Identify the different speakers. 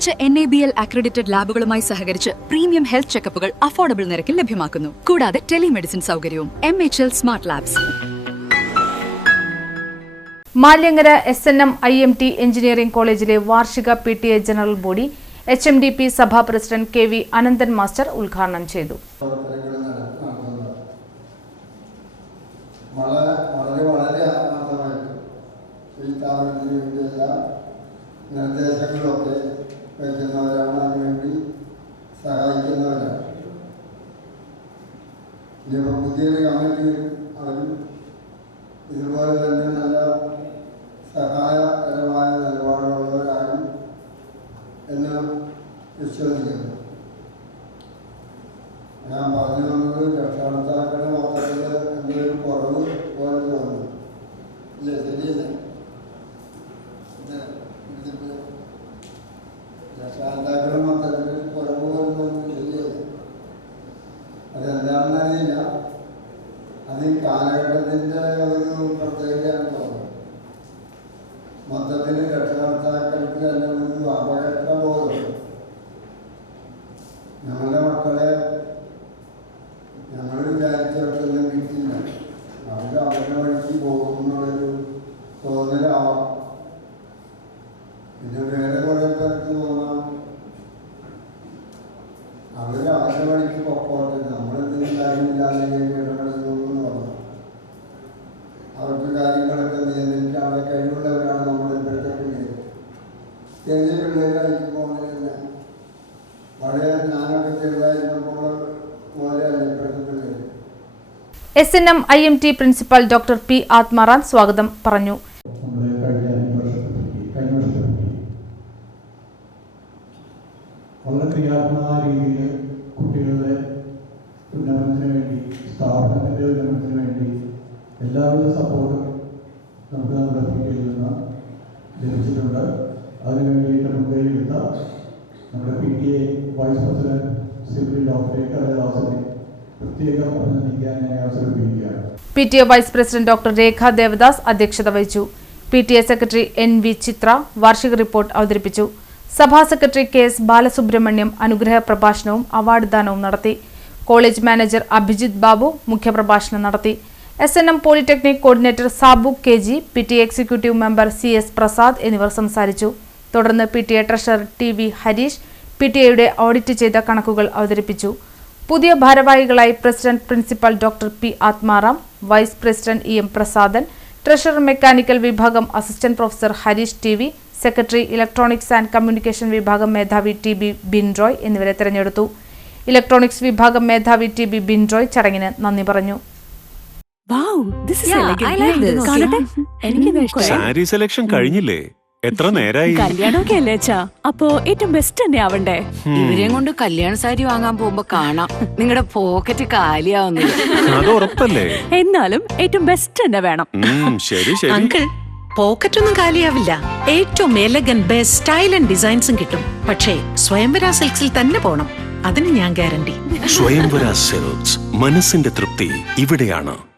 Speaker 1: മികച്ച N A B L accredited ലാബുകളുമായി സഹകരിച്ച് premium health ചെക്കപ്പുകൾ affordable നിരക്കിൽ ലഭ്യമാക്കുന്നു. കൂടാതെ ടെലിമെഡിസിൻ സൗകര്യവും M H L smart labs
Speaker 2: Maliankara S N M I M T engineering കോളേജിലെ വാർഷിക P T A general body H M D P Sabha president K V Ananthan master ഉദ്ഘാടനം ചെയ്തു.
Speaker 3: പ്രവർത്തനങ്ങൾ നടത്തുന്നത് വളരെ വളരെ വളരെ ആത്മാർത്ഥമായിട്ട് ഈ സ്ഥാപനത്തിന് വേണ്ടിയുള്ള നിർദ്ദേശങ്ങളൊക്കെ വയ്ക്കുന്നവരാണ് അതിനുവേണ്ടി സഹായിക്കുന്നവരാണ്. ഇനിയിപ്പോൾ പുതിയൊരു കമ്മിറ്റി വരും അവരും ഇതുപോലെ തന്നെ നല്ല സഹായകരമായ നിലപാടുള്ളവരാകും എന്ന് വിശ്വസിക്കുന്നു. ഞാൻ പറഞ്ഞു വന്നത് രക്ഷാകർത്താക്കളുടെ മൊത്തത്തിൽ എന്തൊരു കുറവ് രക്ഷാകർത്താക്കളുടെ മൊത്തത്തിൽ കുറവ് തോന്നുന്നു ശരിയല്ലേ അതെന്താണെന്ന് അറിയില്ല അത് ഈ ഒരു പ്രത്യേകതയാണ് തോന്നുന്നത് മൊത്തത്തിൽ രക്ഷാകർത്താക്കൾക്ക് പൊക്കോട്ടെ നമ്മളെന്തെങ്കിലും കാര്യമില്ലാതെ ഇടപെടുന്നു എന്ന് പറഞ്ഞു അവർക്ക് കാര്യങ്ങളൊക്കെ നിയന്ത്രിക്കാനുള്ള കഴിവുള്ളവരാണ് നമ്മുടെ ഇപ്പോഴത്തെ പിള്ളേർ. ചെറിയ പിള്ളേരായിരിക്കുമ്പോൾ അങ്ങനെ വളരെ ഞാനൊക്കെ ചെറുതായിരുന്നപ്പോൾ പോലെയല്ല ഇപ്പോഴത്തെ പിള്ളേർ.
Speaker 2: S N M I M T principal doctor P Atmaram സ്വാഗതം പറഞ്ഞു.
Speaker 4: വളരെ രീതിയിൽ കുട്ടികളുടെ ഉന്നമനത്തിന് വേണ്ടി സ്ഥാപനത്തിന്റെ ഉന്നമനത്തിന് വേണ്ടി എല്ലാവിധ സപ്പോർട്ടും നമുക്ക് നമ്മുടെ കുട്ടിയിൽ നിന്ന് ലഭിച്ചിട്ടുണ്ട്. അതിനു വേണ്ടിയിട്ട് മുൻകൈയെടുത്ത നമ്മുടെ P T A vice president civil doctor A കലദാസനെ പ്രത്യേകം അഭിനന്ദിക്കാൻ ഞാൻ അവസരം
Speaker 2: P T A vice president doctor Rekha Devadas അധ്യക്ഷത വഹിച്ചു. P T A secretary N V Chitra വാർഷിക റിപ്പോർട്ട് അവതരിപ്പിച്ചു. സഭാ സെക്രട്ടറി കെ എസ് ബാലസുബ്രഹ്മണ്യം അനുഗ്രഹ പ്രഭാഷണവും അവാർഡ് ദാനവും നടത്തി. കോളേജ് മാനേജർ അഭിജിത് ബാബു മുഖ്യപ്രഭാഷണം നടത്തി. S N M polytechnic coordinator Sabu K G P T executive member C S Prasad എന്നിവർ സംസാരിച്ചു. തുടർന്ന് P T A treasurer T V Harish P T എയുടെ ഓഡിറ്റ് ചെയ്ത കണക്കുകൾ അവതരിപ്പിച്ചു. പുതിയ ഭാരവാഹികളായി president principal doctor P Atmaram vice president E M Prasadan treasurer mechanical വിഭാഗം assistant professor Harish T V secretary electronics and communication വിഭാഗം മേധാവി T B ബിൻറോയ് എന്നിവരെ തെരഞ്ഞെടുത്തു. ഇലക്ട്രോണിക്സ് വിഭാഗം മേധാവി ടി ബി ബിൻറോയ് ചടങ്ങിന് നന്ദി പറഞ്ഞു.
Speaker 5: സാരി സെലക്ഷൻ കഴിഞ്ഞില്ലേ? എത്ര നേരായി?
Speaker 6: കല്യാണമൊക്കെ അല്ലേ അച്ഛാ? അപ്പോ ഏറ്റവും ബെസ്റ്റ് തന്നെ ആവണ്ടേ?
Speaker 7: ഇവരെയും കൊണ്ട് കല്യാണ സാരി വാങ്ങാൻ പോകുമ്പോ കാണാം. നിങ്ങളുടെ പോക്കറ്റ് കാലിയാവുന്നില്ല
Speaker 5: അത് ഉറപ്പല്ലേ?
Speaker 6: എന്നാലും ഏറ്റവും ബെസ്റ്റ് തന്നെ വേണം.
Speaker 5: ശരി ശരി.
Speaker 8: അങ്കിൾ പോക്കറ്റ് ഒന്നും കാലിയാവില്ല. ഏറ്റവും എലഗൻ ബെസ്റ്റ് സ്റ്റൈൽ ആൻഡ് ഡിസൈൻസും കിട്ടും. പക്ഷേ സ്വയംവരാ സിൽക്സിൽ തന്നെ പോണം. അതിന് ഞാൻ ഗ്യാരണ്ടി.
Speaker 5: സ്വയംവര സെൽസ് മനസ്സിന്റെ തൃപ്തി ഇവിടെയാണ്.